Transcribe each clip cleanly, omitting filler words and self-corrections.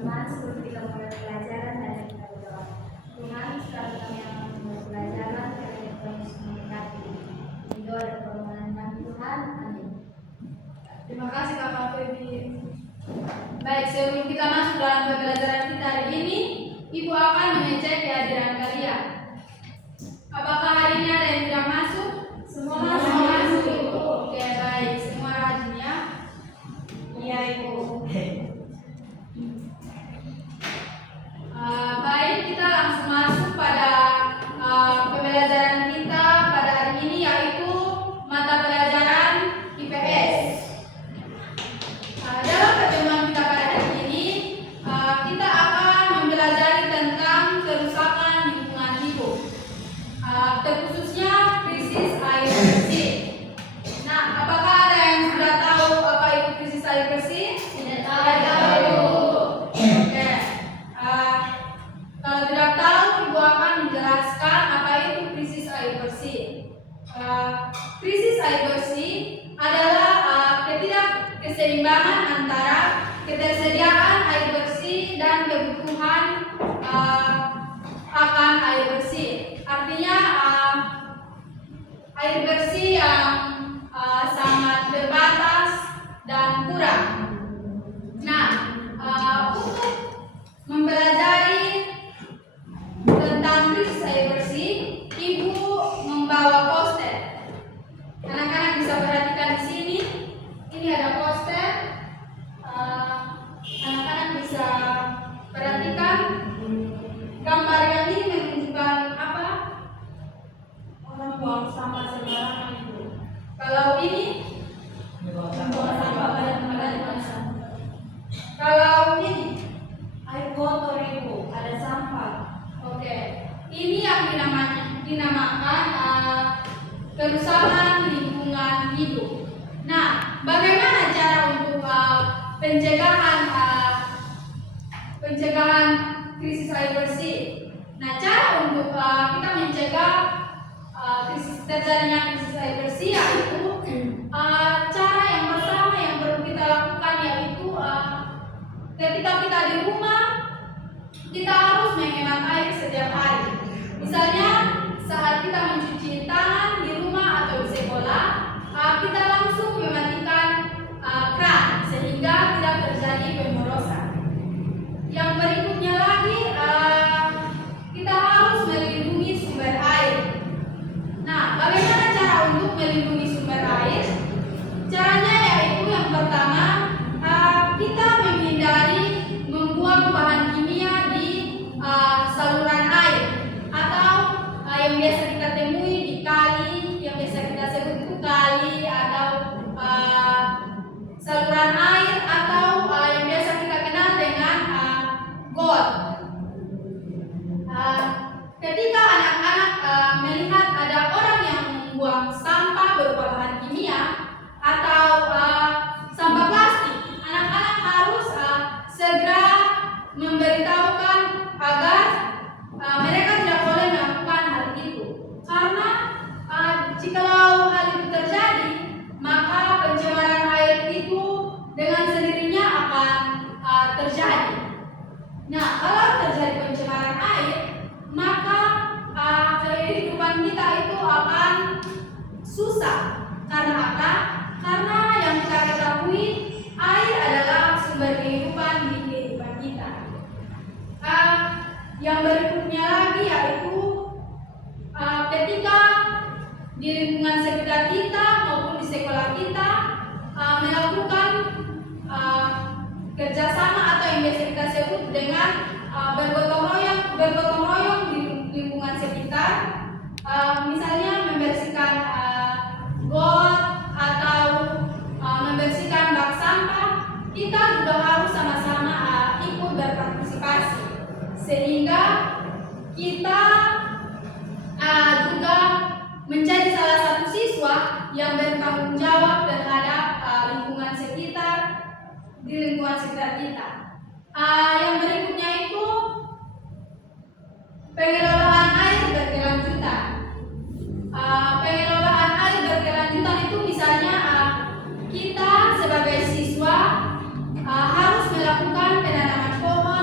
teman-teman, sebelum kita mulai pelajaran dan kita berdoa. Tuhan, setelah kami akan memulai pelajaran, kiranya Tuhan Yesus memberkati. Ini doa dan permohonan kami Tuhan. Amin. Terima kasih Kakak Feby. Baik, sebelum kita masuk dalam pembelajaran kita hari ini, Ibu akan mengecek kehadiran kalian. Apakah hari ini ada yang tidak masuk? Semua masuk. Oke, baik. Semua rajin ya. Iya, Ibu. Baik, kita langsung masuk pada pembelajaran kita pada hari ini, yaitu mata pelajaran IPS. Dalam pertemuan kita pada hari ini, kita akan mempelajari tentang kerusakan lingkungan hidup, terkhususnya krisis air bersih. Nah, apakah ada yang sudah tahu apa itu krisis air bersih? Tidak tahu. Oke. Kalau tidak tahu, Ibu akan menjelaskan apa itu krisis air bersih. Krisis air bersih adalah ketidakkeseimbangan antara ketersediaan air bersih dan kebutuhan akan air bersih. Artinya air bersih yang sangat terbatas dan kurang. Nah, untuk mempelajari tentang krisis air bersih, Ibu membawa poster. Anak-anak bisa perhatikan di sini. Ini ada poster. Anak-anak bisa perhatikan gambar yang ini menunjukkan apa? Orang buang sampah sembarangan, Ibu. Kalau ini, Buang sampah pada sampah. kalau ini, Air kotor, Ibu. Ada sampah. oke. Ini yang dinamakan kerusakan lingkungan hidup. Nah, bagaimana cara untuk pencegahan krisis air bersih? Nah, cara untuk kita mencegah terjadinya krisis air bersih yaitu cara yang pertama yang perlu kita lakukan yaitu ketika kita di rumah kita harus menghemat air setiap hari. Misalnya saat kita mencuci tangan di rumah atau di sekolah, kita langsung mematikan keran sehingga tidak terjadi pemborosan. Yang berikutnya lagi, kita harus melindungi sumber air. Nah, bagaimana cara untuk melindungi sumber air? Caranya yaitu yang pertama, kita menghindari membuang bahan kimia di saluran air atau yang biasa kita temui di kali, yang biasa kita sebut itu kali atau saluran air atau yang biasa kita kenal dengan got. Ketika anak-anak melihat ada orang yang membuang sampah berupa bahan kimia atau sampah plastik, anak-anak harus segera memberitahukan agar mereka tidak boleh melakukan hal itu. Karena jikalau hal itu terjadi, maka pencemaran air itu dengan sendirinya akan terjadi. Nah, kalau terjadi pencemaran air, maka kehidupan kita itu akan susah. Karena apa? Karena yang kita ketahui, air adalah sumber kehidupan di kehidupan kita. Yang berikutnya lagi yaitu ketika di lingkungan sekitar kita maupun di sekolah kita melakukan kerjasama atau yang biasa kita sebut dengan bergotong royong di lingkungan sekitar, misalnya membersihkan got atau membersihkan bak sampah, kita juga harus sama-sama ikut berpartisipasi sehingga kita juga menjadi salah satu siswa yang bertanggung jawab terhadap lingkungan sekitar di lingkungan sekitar kita. Yang berikutnya itu pengelolaan air berkelanjutan. Pengelolaan air berkelanjutan itu misalnya kita sebagai siswa harus melakukan penanaman pohon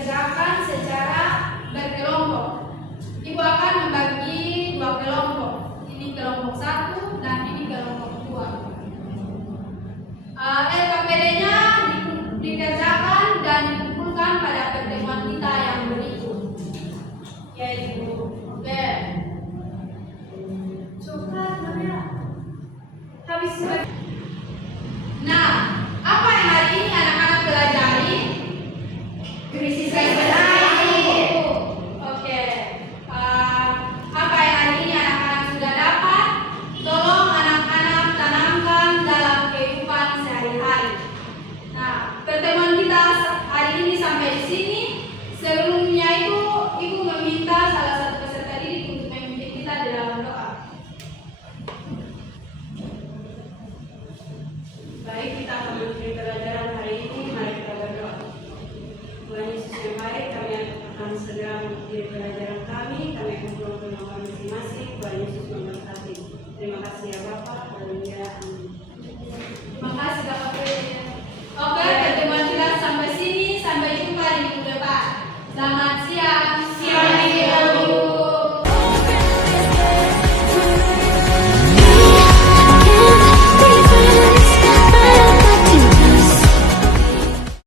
dikerjakan secara berkelompok. Ibu akan membagi dua kelompok. Ini kelompok 1 dan ini kelompok 2. LKPD